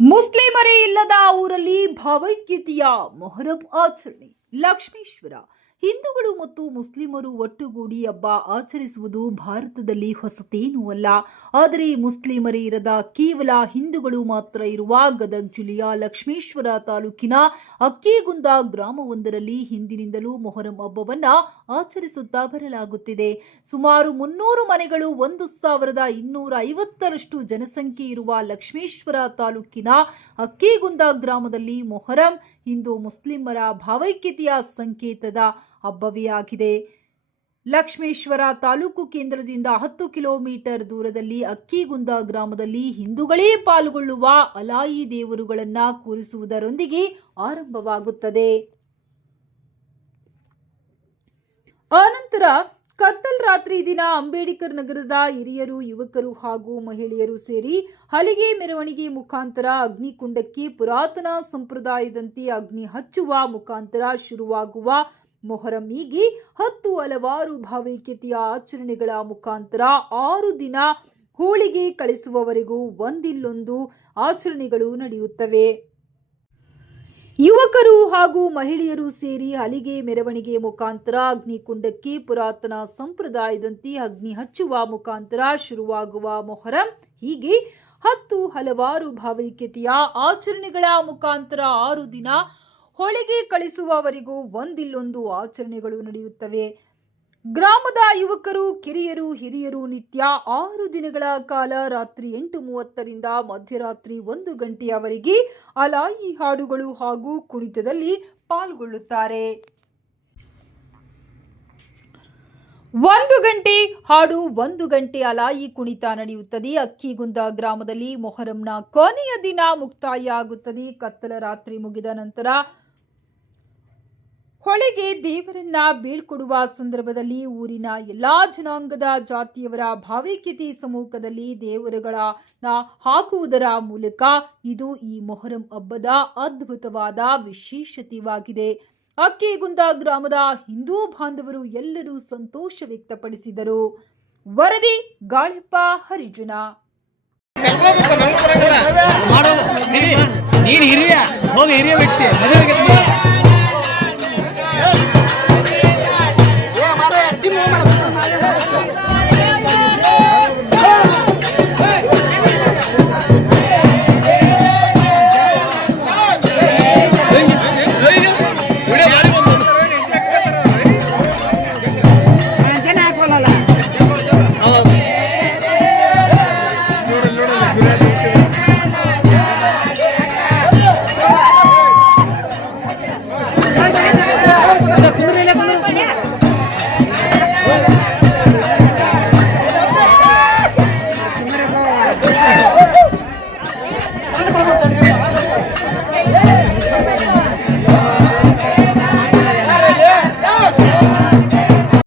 ಮುಸ್ಲಿಮರೇ ಇಲ್ಲದ ಊರಲ್ಲಿ ಭಾವೈಕ್ಯತೆಯ ಮೊಹರಂ ಆಚರಣೆ. ಲಕ್ಷ್ಮೇಶ್ವರ. ಹಿಂದೂಗಳು ಮತ್ತು ಮುಸ್ಲಿಮರು ಒಟ್ಟುಗೂಡಿ ಹಬ್ಬ ಆಚರಿಸುವುದು ಭಾರತದಲ್ಲಿ ಹೊಸತೇನೂ ಅಲ್ಲ. ಆದರೆ ಮುಸ್ಲಿಮರೇ ಇರದ ಕೇವಲ ಹಿಂದೂಗಳು ಮಾತ್ರ ಇರುವ ಗದಗ ಜಿಲ್ಲೆಯ ಲಕ್ಷ್ಮೇಶ್ವರ ತಾಲೂಕಿನ ಅಕ್ಕಿಗುಂದ ಗ್ರಾಮವೊಂದರಲ್ಲಿ ಹಿಂದಿನಿಂದಲೂ ಮೊಹರಂ ಹಬ್ಬವನ್ನ ಆಚರಿಸುತ್ತಾ ಬರಲಾಗುತ್ತಿದೆ. ಸುಮಾರು 300 ಮನೆಗಳು, 1250ರಷ್ಟು ಜನಸಂಖ್ಯೆ ಇರುವ ಲಕ್ಷ್ಮೇಶ್ವರ ತಾಲೂಕಿನ ಅಕ್ಕಿಗುಂದ ಗ್ರಾಮದಲ್ಲಿ ಮೊಹರಂ ಹಿಂದೂ ಮುಸ್ಲಿಮರ ಭಾವೈಕ್ಯತೆಯ ಸಂಕೇತದ ಹಬ್ಬವೇ ಆಗಿದೆ. ಲಕ್ಷ್ಮೇಶ್ವರ ತಾಲೂಕು ಕೇಂದ್ರದಿಂದ 10 ಕಿಲೋಮೀಟರ್ ದೂರದಲ್ಲಿ ಅಕ್ಕಿಗುಂದ ಗ್ರಾಮದಲ್ಲಿ ಹಿಂದೂಗಳೇ ಪಾಲ್ಗೊಳ್ಳುವ ಅಲಾಯಿ ದೇವರುಗಳನ್ನ ಕೂರಿಸುವುದರೊಂದಿಗೆ ಆರಂಭವಾಗುತ್ತದೆ. ಆನಂತರ ಕತ್ತಲ್ ರಾತ್ರಿ ದಿನ ಅಂಬೇಡ್ಕರ್ ನಗರದ ಹಿರಿಯರು, ಯುವಕರು ಹಾಗೂ ಮಹಿಳೆಯರು ಸೇರಿ ಹಲಿಗೆ ಮೆರವಣಿಗೆ ಮುಖಾಂತರ ಅಗ್ನಿಕುಂಡಕ್ಕೆ ಪುರಾತನ ಸಂಪ್ರದಾಯದಂತೆ ಅಗ್ನಿ ಹಚ್ಚುವ ಮುಖಾಂತರ ಶುರುವಾಗುವ ಮೊಹರಂ ಹೀಗೆ 10 ಹಲವಾರು ಭಾವೈಕ್ಯತೆಯ ಆಚರಣೆಗಳ ಮುಖಾಂತರ 6 ದಿನ ಹೋಳಿಗೆ ಕಳಿಸುವವರೆಗೂ ಒಂದಿಲ್ಲೊಂದು ಆಚರಣೆಗಳು ನಡೆಯುತ್ತವೆ. ಯುವಕರು ಹಾಗೂ ಮಹಿಳೆಯರು ಸೇರಿ ಹಲಿಗೆ ಮೆರವಣಿಗೆ ಮುಖಾಂತರ ಅಗ್ನಿಕುಂಡಕ್ಕೆ ಪುರಾತನ ಸಂಪ್ರದಾಯದಂತೆ ಅಗ್ನಿ ಹಚ್ಚುವ ಮುಖಾಂತರ ಶುರುವಾಗುವ ಮೊಹರಂ ಹೀಗೆ 10 ಹಲವಾರು ಭಾವೈಕ್ಯತೆಯ ಆಚರಣೆಗಳ ಮುಖಾಂತರ 6 ದಿನ ಹೋಳಿಗೆ ಕಳಿಸುವವರೆಗೂ ಒಂದಿಲ್ಲೊಂದು ಆಚರಣೆಗಳು ನಡೆಯುತ್ತವೆ. ಗ್ರಾಮದ ಯುವಕರು, ಕಿರಿಯರು, ಹಿರಿಯರು ನಿತ್ಯ 6 ದಿನಗಳ ಕಾಲ ರಾತ್ರಿ 8:30ರಿಂದ ಮಧ್ಯರಾತ್ರಿ 1 ಗಂಟೆಯವರೆಗೆ ಅಲಾಯಿ ಹಾಡುಗಳು ಹಾಗೂ ಕುಣಿತದಲ್ಲಿ ಪಾಲ್ಗೊಳ್ಳುತ್ತಾರೆ. 1 ಗಂಟೆ ಹಾಡು, 1 ಗಂಟೆ ಅಲಾಯಿ ಕುಣಿತ ನಡೆಯುತ್ತದೆ. ಅಕ್ಕಿಗುಂದ ಗ್ರಾಮದಲ್ಲಿ ಮೊಹರಂನ ಕೊನೆಯ ದಿನ ಮುಕ್ತಾಯ ಆಗುತ್ತದೆ. ಕತ್ತಲ ರಾತ್ರಿ ಮುಗಿದ ನಂತರ ಹೊಳೆಗೆ ದೇವರನ್ನ ಬೀಳ್ಕೊಡುವ ಸಂದರ್ಭದಲ್ಲಿ ಊರಿನ ಎಲ್ಲಾ ಜನಾಂಗದ ಜಾತಿಯವರ ಭಾವೈಕ್ಯತೆ ಸಮ್ಮುಖದಲ್ಲಿ ದೇವರುಗಳನ್ನ ಹಾಕುವುದರ ಮೂಲಕ ಇದು ಈ ಮೊಹರಂ ಹಬ್ಬದ ಅದ್ಭುತವಾದ ವಿಶೇಷತೆಯಾಗಿದೆ. ಅಕ್ಕಿಗುಂದ ಗ್ರಾಮದ ಹಿಂದೂ ಬಾಂಧವರು ಎಲ್ಲರೂ ಸಂತೋಷ ವ್ಯಕ್ತಪಡಿಸಿದರು. ವರದಿ ಗಾಳಿಪ್ಪ ಹರಿಜನ. ಹಿರಿಯ ವ್ಯಕ್ತಿ